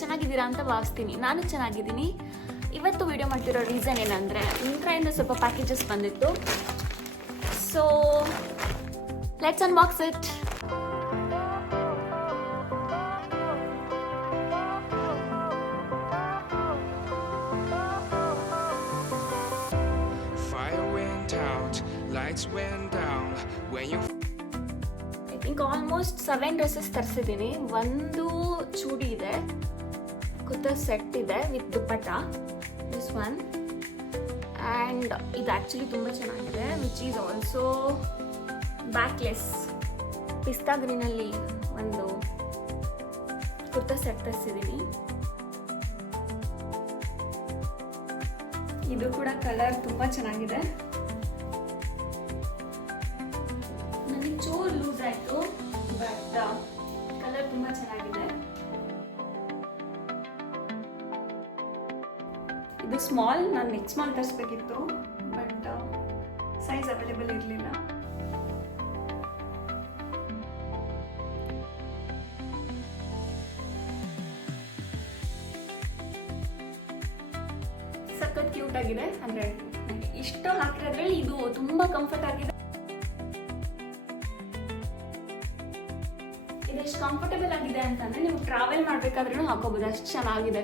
ಚೆನ್ನಾಗಿದ್ದೀರಾ ಅಂತ ಭಾವಿಸ್ತೀನಿ. ನಾನು ಚೆನ್ನಾಗಿದ್ದೀನಿ. ಇವತ್ತು ವಿಡಿಯೋ ಮಾಡ್ತಿರೋ ರೀಸನ್ ಏನಂದರೆ ಮಿಂತ್ರಾಯಿಂದ ಸ್ವಲ್ಪ ಪ್ಯಾಕೇಜಸ್ ಬಂದಿತ್ತು. So let's unbox it. I think almost 7 dresses ತರಿಸಿದ್ದೀನಿ. ಒಂದು ಚೂಡಿ ಇದೆ, ಕುರ್ತಾ ಸೆಟ್ ಇದೆ with dupatta, this one. And ಇದು ಆ್ಯಕ್ಚುಲಿ ತುಂಬ ಚೆನ್ನಾಗಿದೆ, ವಿಚ್ ಈಸ್ ಆಲ್ಸೋ ಬ್ಯಾಕ್ಲೆಸ್. ಪಿಸ್ತಾ ಗ್ರೀನಲ್ಲಿ ಒಂದು ಕುರ್ತಾ ಸೆಟ್ ತರಿಸಿದ್ದೀನಿ. ಇದು ಕೂಡ ಕಲರ್ ತುಂಬ ಚೆನ್ನಾಗಿದೆ. ನನಗೆ ಚೂರು ಲೂಸ್ ಆಯಿತು, ಬಟ್ ಕಲರ್ ತುಂಬ ಚೆನ್ನಾಗಿದೆ. ಇದು ಸ್ಮಾಲ್, ನಾನು ನೆಕ್ಸ್ಟ್ ಸ್ಮಾಲ್ ತರಿಸ್ಬೇಕಿತ್ತು, ಬಟ್ ಸೈಜ್ ಅವೈಲೇಬಲ್ ಇರಲಿಲ್ಲ. ಸಖತ್ ಕ್ಯೂಟ್ ಆಗಿದೆ. ಅಂದರೆ ಇಷ್ಟು ಹಾಕಿರೋದ್ರಲ್ಲಿ ಇದು ತುಂಬ ಕಂಫರ್ಟ್ ಆಗಿದೆ. ಇದೆಷ್ಟು ಕಂಫರ್ಟಬಲ್ ಆಗಿದೆ ಅಂತಂದರೆ ನೀವು ಟ್ರಾವೆಲ್ ಮಾಡಬೇಕಾದ್ರೂ ಹಾಕೋಬೋದು, ಅಷ್ಟು ಚೆನ್ನಾಗಿದೆ.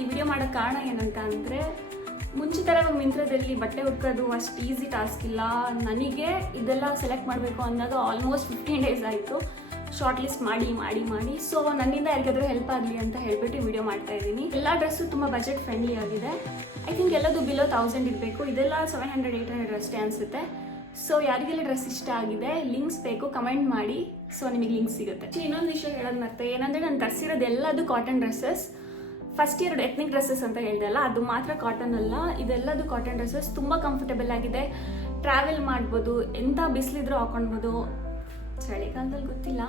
ಈ ವಿಡಿಯೋ ಮಾಡೋಕ್ಕೆ ಕಾರಣ ಏನಂತ ಅಂದರೆ, ಮುಂಚೆ ಥರ ಮಿಂತ್ರದಲ್ಲಿ ಬಟ್ಟೆ ಹುಡ್ಕೋದು ಅಷ್ಟು ಈಸಿ ಟಾಸ್ಕ್ ಇಲ್ಲ. ನನಗೆ ಇದೆಲ್ಲ ಸೆಲೆಕ್ಟ್ ಮಾಡಬೇಕು ಅಂದಾಗ ಆಲ್ಮೋಸ್ಟ್ 15 ಡೇಸ್ ಆಯಿತು ಶಾರ್ಟ್ ಲಿಸ್ಟ್ ಮಾಡಿ ಮಾಡಿ ಮಾಡಿ. ಸೊ ನನ್ನಿಂದ ಯಾರಿಗಾದ್ರೂ ಹೆಲ್ಪ್ ಆಗಲಿ ಅಂತ ಹೇಳ್ಬಿಟ್ಟು ವಿಡಿಯೋ ಮಾಡ್ತಾ ಇದ್ದೀನಿ. ಎಲ್ಲ ಡ್ರೆಸ್ಸು ತುಂಬ ಬಜೆಟ್ ಫ್ರೆಂಡ್ಲಿ ಆಗಿದೆ. ಐ ಥಿಂಕ್ ಎಲ್ಲದು ಬಿಲೋ 1000 ಇರಬೇಕು. ಇದೆಲ್ಲ 700-800 ಅಷ್ಟೇ ಅನಿಸುತ್ತೆ. ಸೊ ಯಾರಿಗೆಲ್ಲ ಡ್ರೆಸ್ ಇಷ್ಟ ಆಗಿದೆ, ಲಿಂಕ್ಸ್ ಬೇಕು, ಕಮೆಂಟ್ ಮಾಡಿ. ಸೊ ನಿಮಗೆ ಲಿಂಕ್ಸ್ ಸಿಗುತ್ತೆ. ಇನ್ನೊಂದು ವಿಷಯ ಹೇಳೋದು ಮತ್ತೆ ಏನಂದರೆ, ನಾನು ತರಿಸಿರೋದು ಎಲ್ಲದು cotton dresses. First year ethnic dresses ಅಂತ ಹೇಳಿದೆ ಅಲ್ಲ, ಅದು ಮಾತ್ರ ಕಾಟನ್ ಅಲ್ಲ. ಇದೆಲ್ಲದು ಕಾಟನ್ ಡ್ರೆಸ್ಸಸ್, ತುಂಬ ಕಂಫರ್ಟಬಲ್ ಆಗಿದೆ. ಟ್ರಾವೆಲ್ ಮಾಡ್ಬೋದು, ಎಂಥ ಬಿಸಿಲಿದ್ರೂ ಹಾಕೊಳ್ಬೋದು. ಚಳಿಗಾಲದಲ್ಲಿ ಗೊತ್ತಿಲ್ಲ,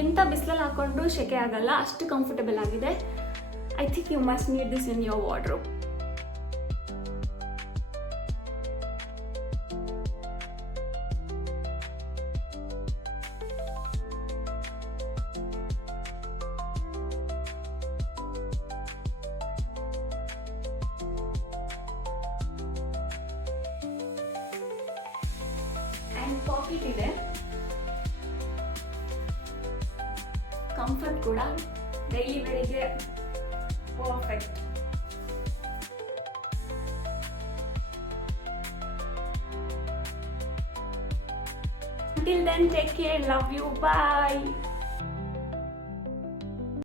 ಎಂಥ ಬಿಸಿಲಲ್ಲಿ ಹಾಕೊಂಡ್ರು ಸೆಕೆ ಆಗಲ್ಲ, ಅಷ್ಟು ಕಂಫರ್ಟಬಲ್ ಆಗಿದೆ. I think you must need this in your wardrobe. And pocket ಇದೆ. ಕಂಫರ್ಟ್ ಕೂಡ ಡೈಲಿ ವೇರಿಗೆ perfect. Until then, take care. Love you. Bye.